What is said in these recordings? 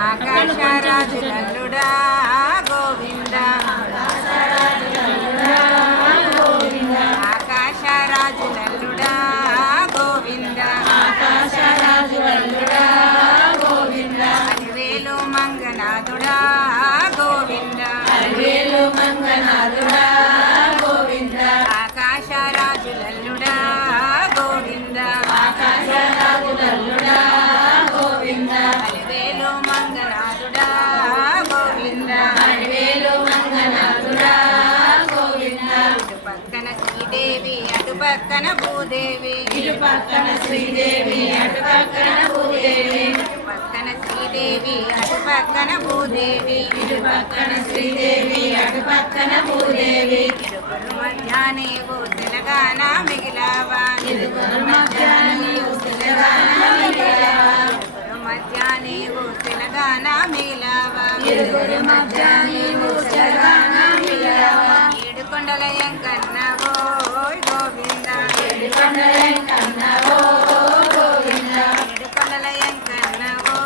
ఆకాశరాజులల్లుడా గోవింద ఆకాశరాజులల్లుడా గోవింద అలివేలు మంగనాథుడా గోవింద ఆకాశరాజులల్లుడా గోవింద అలివేలు మంగనాథుడా గోవింద ఇటు పక్కన శ్రీదేవి అటు పక్కన భూదేవి ఇటు పక్కన శ్రీదేవి అటు పక్కన భూదేవి ఇరువురు మధ్య నీవు తెలంగాణ మిగిలావా ఇరువురు మధ్య నీవు తెలంగాణ మిగిలావా ఏడుకొండల ఎంకన్నవో గోవింద ఏడుకొండల ఎంకన్నవో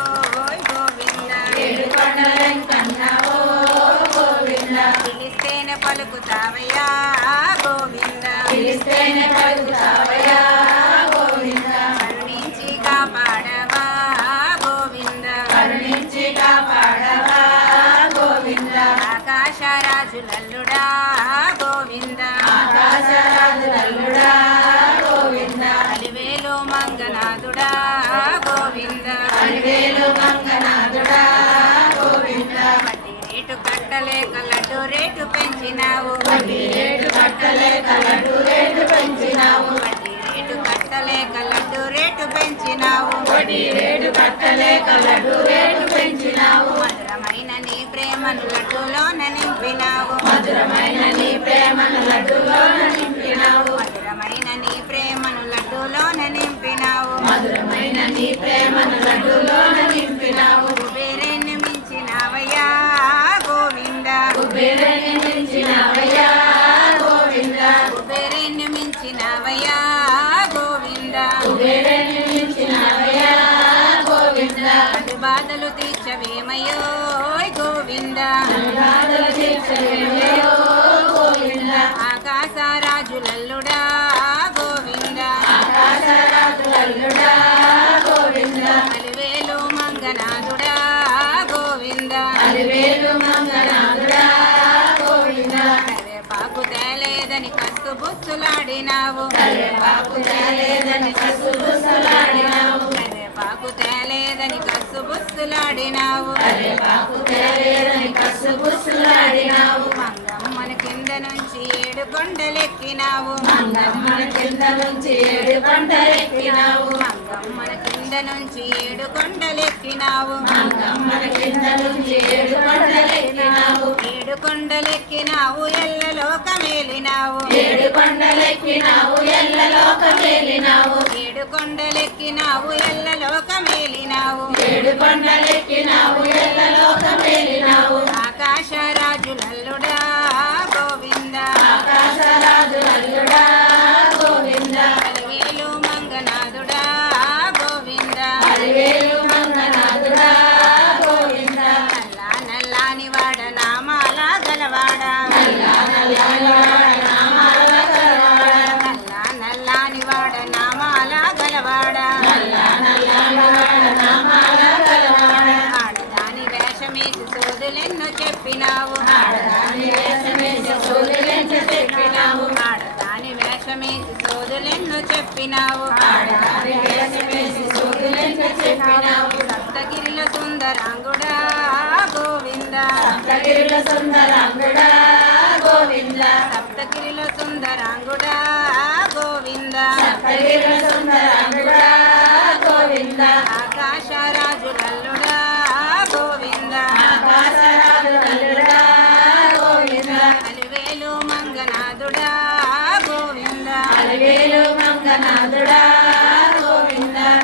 గోవింద పిలిస్తేనే పలుకుతావయ్యా గోవింద కరుణించి కాపాడవా గోవింద ఆకాశరాజులల్లుడా గోవింద అలివేలు మంగనాథుడా గోవింద వడ్డీ రేటు కట్టలేక లడ్డు రేటు పెంచినావు వడ్డీ రేటు కట్టలేక లడ్డు రేటు పెంచినావు మధురమైన నీ ప్రేమను లడ్డులోన నింపినావు మధురమైన నీ ప్రేమను లడ్డులోన నింపినావు కుబేరుని మించినావయ్యా గోవింద కుబేరుని మించినావయ్యా గోవింద అటు బాధలు తీర్చవేమయ్యో గోవింద ఆకాశరాజులల్లుడా గోవింద అలివేలు మంగనాథుడా గోవింద కరివేపాకు తేలేదని కస్తు బుచ్చులాడినావు కరివేపాకు తేలేదని కస్సు బుచ్చులాడినావు మంగమ్మన కింద నుంచి ఏడు కొండలెక్కినావు మంగమ్మన కింద నుంచి ఏడు కొండలెక్కినావు ఏడు కొండలెక్కినావు ఎల్లలోకమేలినావు ఏడు కొండలెక్కినావు ఎల్లలోకమేలినావు ఆకాశరాజులల్లుడా గోవింద అలివేలు మంగనాథుడా గోవింద నల్లాని వాడ నామాల గలవాడ ఆడదాని వేషమేసి సోదులెన్నో చెప్పినావు సప్తగిరిల సుందరాంగుడా గోవింద ఆకాశరాజులల్లుడా గోవింద అలివేలు మంగనాథుడా గోవింద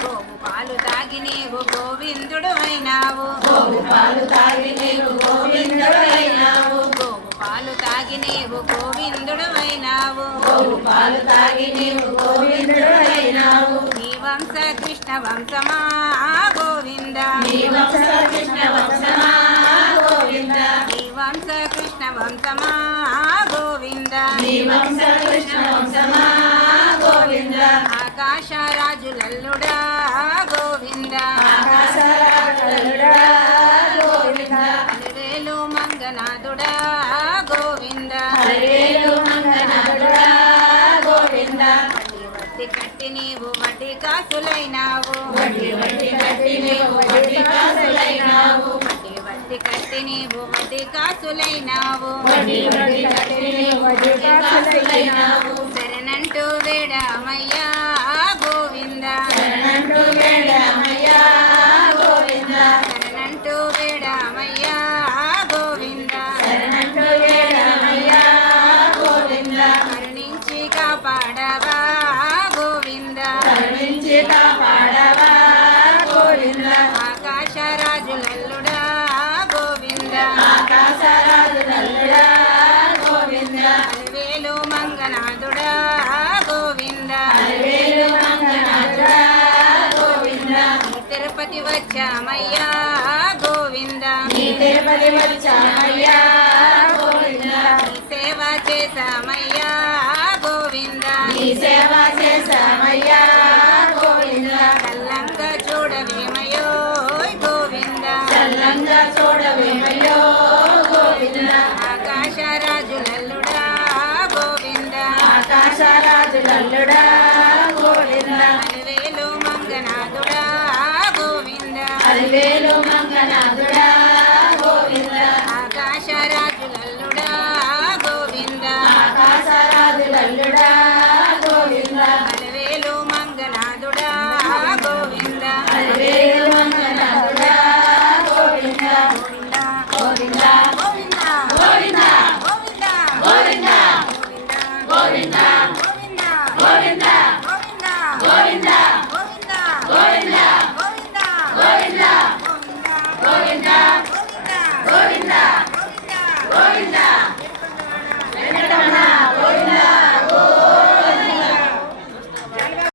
గోవు పాలు తాగి నీవు గోవిందుడు అయినావు గోవు పాలు తాగి నీవు గోవిందుడు అయినావు నీ వంశ కృష్ణ వంశమా గోవింద వంశ కృష్ణ వంశమా గోవింద నీ వంశ కృష్ణ వంశమా గోవింద నీ వంశ కృష్ణ వంశమా గోవింద ఆకాశరాజులల్లుడా గోవింద ఆకాశరాజులల్లుడా గోవింద అలివేలు మంగనాథుడా గోవింద అలివేలు మంగనాథుడా గోవింద వడ్డీ కట్టి నీవు వడ్డీ కాసులైనావు వడ్డీ కట్టి నీవు వడ్డీ కాసులైనావు వడ్డీ కట్టి నీవు వడ్డీ కాసులైనావు వడ్డీ కట్టి నీవు వడ్డీ కాసులైనావు శరణంటూ వేడమయ్యా గోవింద శరణంటూ వేడమయ్యా గోవింద శరణంటూ వేడమయ్యా గోవింద శరణంటూ వేడమయ్యా గోవింద కరుణించి కాపాడవా గోవింద కరుణించి కాపాడవా గోవింద ఆకాశరాజులల్లుడా గోవింద ఆకాశరాజులల్లుడా గోవింద అలివేలు మంగనాథుడా గోవింద అలివేలు మంగనాథుడా గోవింద తిరుపతి వచ్చామయ్యా గోవింద నీ తిరుపతి వచ్చామయ్యా గోవింద నీ సేవ చేశామయ్యా గోవింద నీ సేవ చేశామయ్యా గోవింద చల్లంగా చూడవేమయో గోవింద చల్లంగా చూడవేమయో గోవింద ఆకాశరాజులల్లుడా గోవింద ఆకాశరాజులల్లుడా గోవింద అలివేలు మంగనాథుడా గోవింద అలివేలు మంగనాథుడా గోవింద ఆకాశరాజులల్లుడా గోవింద ఆకాశరాజులల్లుడా గోవింద అలివేలు మంగనాథుడా గోవింద అలివేలు మంగనాథుడా గోవింద గోవింద గోవింద గోవింద గోవింద గోవింద గోవింద గోవింద గోవింద గోవింద గోవింద గోవింద గోవింద గోవింద గోవింద గోవింద గోవింద గోవింద